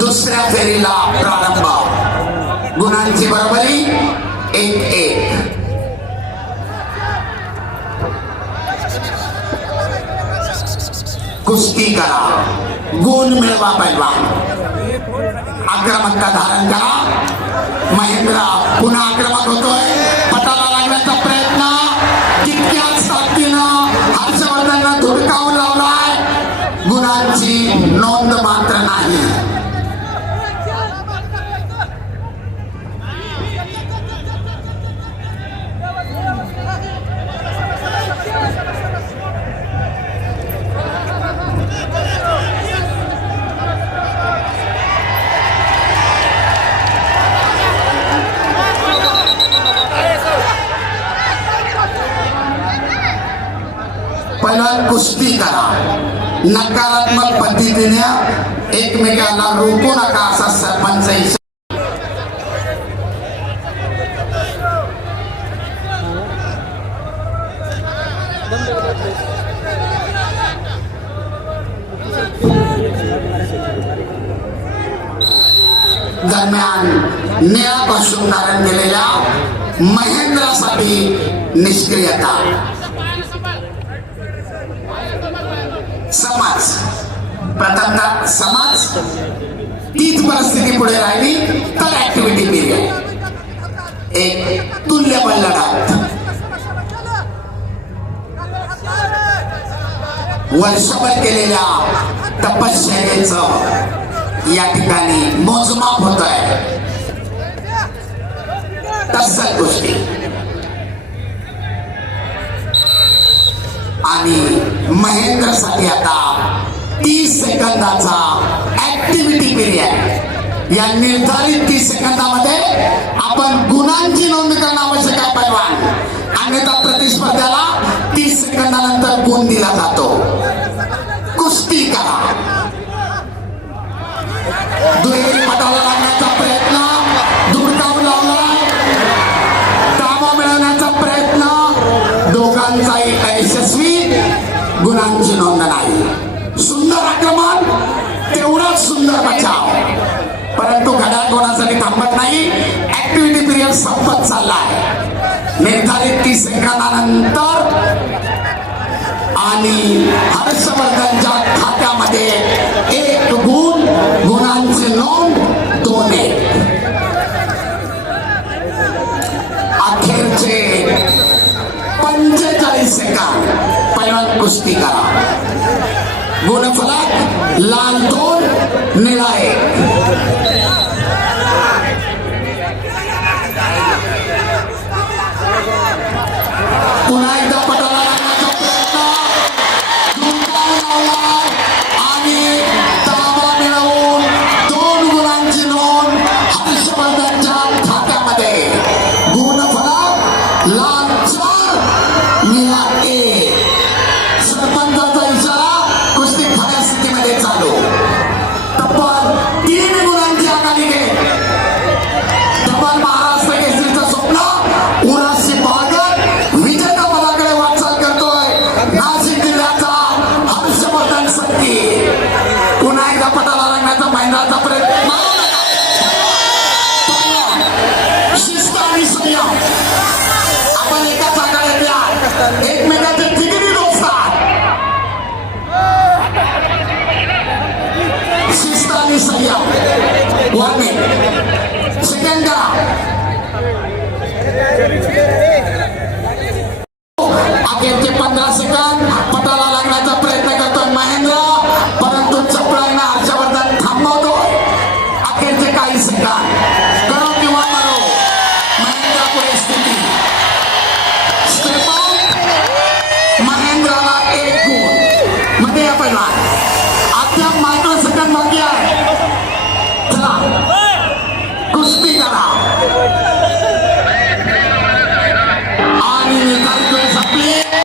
दुसऱ्या फेरीला प्रारंभ. गुणांची बरोबरी 1-1. कुस्ती करा, गुण मिळवा पैलवान. आक्रमकता धारण करा. महेंद्र पुन्हा आक्रमक होतोय. पटाला लागण्याचा प्रयत्न तितक्याच ताकदीनं हर्षवर्धननं धुडकावून लावलाय. गुणांची नोंद मात्र नाही. पहिला कुस्ती करा. नकारात्मक पद्धतीने एकमेकाला रोखू नका असा सरपंच इशारा. दरम्यान निळा कॉस्ट्यूम धारण केलेल्या महेंद्रसाठी निष्क्रियता. समाज प्रथमतः समाज तीच परिस्थिती पुढे राहिली तर ऍक्टिव्हिटी पिरियड. एक तुल्यबळ लढत. वर्षभर केलेल्या तपश्चर्येचं या ठिकाणी मोजमाप होत आहे. तसं गोष्टी आणि महेंद्रसाठी आता 30 सेकंदाचा ऍक्टिव्हिटी पिरियड. या निर्धारित 30 सेकंदामध्ये आपण गुणांची नोंद करणं आवश्यक आहे पैलवान. अन्यथा प्रतिस्पर्ध्याला 30 सेकंदानंतर गुण दिला जातो. कुस्ती करा. दुहेरी पटाला लागण्याचा प्रयत्न धुडकावून लावलाय. कामा मिळवण्याचा प्रयत्न दोघांचाही अयशस्वी. गुणांची नोंद नाही. सुंदर आक्रमण, तेवढाच सुंदर बचाव. परंतु घड्याळ कोणासाठी थांबत नाही. ऍक्टिव्हिटी पिरियड संपत चाललाय. निर्धारित 30 सेकंदानंतर आणि हर्षवर्धनच्या खात्यामध्ये 1 गुण. गुणांची नोंद 2-1. अखेरचे 45 सेकंद. पैलवान कुस्ती करा. गुणफलक लाल 2 निळा 1. पुन्हा एकदा पटाला लागण्याचा प्रयत्न धुडकावून लावलाय आणि ताबा मिळवून 2 गुणांची नोंद हर्षवर्धनच्या खात्यामध्ये. गुणफलक लाल 4 निळा 1. सरपंचाचा इशारा. कुस्ती खऱ्या स्थितीमध्ये चालू. तब्बल 3 गुणांची आघाडी घे. तब्बल महाराष्ट्र केसरीचं स्वप्न उराशी बाळगत विजेतेपदाकडे वाटचाल करतोय नाशिक जिल्ह्याचा हर्षवर्धन सत्ती. पुन्हा एकदा पटाला लागण्याचा महेंद्राचा प्रयत्न. शिस्त आणि संयम. आपण एकाच आघाडीतल्या एकमेकाचे तिघी दोस्तात. शिस्त आणि संयम. 1 मिनिट सेकंड करा. अखेरचे 15